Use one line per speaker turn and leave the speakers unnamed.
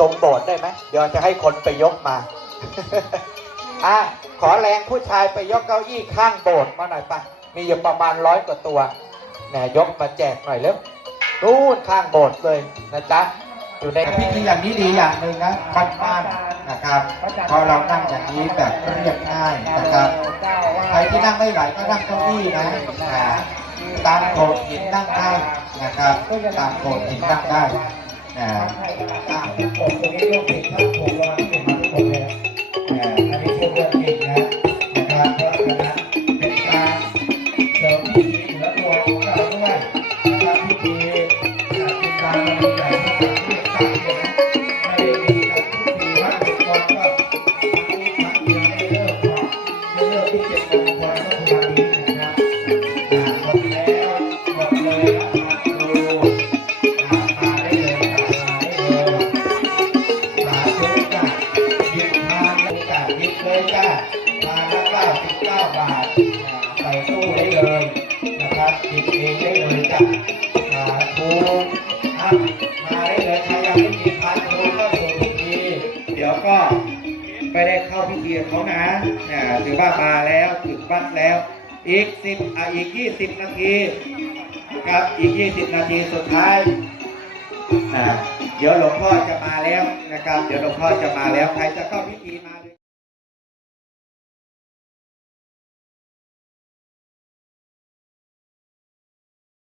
ตรงโบสถ์ได้ไหมเดี๋ยวจะให้คนไปยกมาอะขอแรงผู้ชายไปยกเก้าอี้ข้างโบสถ์มาหน่อยปะมีอยู่ประมาณร้อยกว่าตัวเนี่ยกมาแจกหน่อยเร็วนู่นข้างโบสถ์เลยนะจ๊ะอยู่ในพิธีอย่างนี้ดีอย่างหนึ่งนะบ้านๆนนะครับพอเรานั่งอย่างนี้แบบเรียบง่ายนะครับใครที่นั่งไม่ไหวก็นั่งเก้าอี้นะอ่ตามโขดหินนั่งได้นะครับตามโขดหินนั่งได้ อ่าอ่า
ผมตรงนี้เรื่องผิดครับผมรอที่เป็นมาทุกคนเลยอ่าอันนี้คือเรื่องผิดนะนะครับเพราะฉะนั้นเป็นการเสริมพิธีเหนือตัวของเราด้วยนะครับพิธีอ่าคุณตาเราใหญ่ภาษาที่ตั้งเลยนะไม่ได้มีกันทุกปีว่าทุกคนก็ครั้งนี้ครั้งเดียวได้เลิกก็ได้เลิกที่เจ็ด เลยจ้ะทาละเก้าสิบเก้าบาทใส่ตู้ได้เลยนะครับหยิบเองได้เลยจ้ะสาธุอะมาได้เลยใครยังไม่มีพันครูก็สู่พิธีเดี๋ยวก็ไม่ได้เข้าพิธีเขานะเนี่ยถือว่ามาแล้วถึงวัดแล้ว อีกสิบอะอีกยี่สิบนาทีครับอีกยี่สิบนาทีสุดท้ายอ่าเดี๋ยวหลวงพ่อจะมาแล้วนะครับ เดี๋ยวหลวงพ่อจะมาแล้ว ใครจะเข้าพิธีมาเลย